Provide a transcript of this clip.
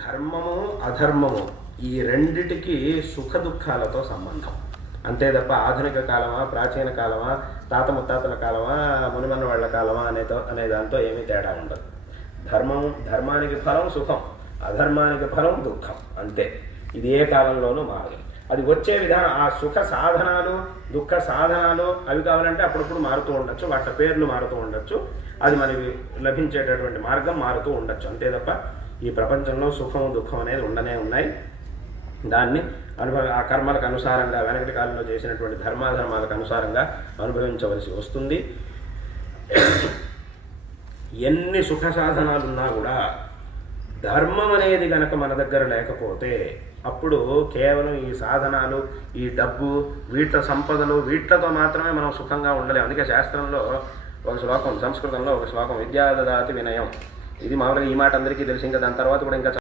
ధర్మము అధర్మము ఈ రెండిటికి సుఖ దుఃఖాలతో సంబంధం. అంతే తప్ప ఆధునిక కాలమా, ప్రాచీన కాలమా, తాత ముత్తాతల కాలమా, మునిమన్న వాళ్ళ కాలమా అనే దాంతో ఏమీ తేడా ఉండదు. ధర్మానికి ఫలం సుఖం, అధర్మానికి ఫలం దుఃఖం, అంతే. ఇది ఏ కాలంలోనూ మారదు. అది వచ్చే విధానం, ఆ సుఖ సాధనాలు దుఃఖ సాధనాలు అవి కావాలంటే అప్పుడప్పుడు మారుతూ ఉండొచ్చు, వాటి పేర్లు మారుతూ ఉండొచ్చు, అది మనకి లభించేటటువంటి మార్గం మారుతూ ఉండొచ్చు, అంతే తప్ప ఈ ప్రపంచంలో సుఖం దుఃఖం అనేది ఉండనే ఉన్నాయి. దాన్ని ఆ కర్మలకు అనుసారంగా, వెనకటి కాలంలో చేసినటువంటి ధర్మాధర్మాలకు అనుసారంగా అనుభవించవలసి వస్తుంది. ఎన్ని సుఖ సాధనాలున్నా కూడా ధర్మం అనేది కనుక మన దగ్గర లేకపోతే అప్పుడు కేవలం ఈ సాధనాలు, ఈ డబ్బు, వీటి సంపదలు, వీటితో మాత్రమే మనం సుఖంగా ఉండలేము. అందుకే శాస్త్రంలో ఒక శ్లోకం, సంస్కృతంలో ఒక శ్లోకం, విద్యా దదాతి వినయం. ఇది మామూలుగా ఈ మాట అందరికీ తెలిసి, ఇంకా దాని తర్వాత కూడా ఇంకా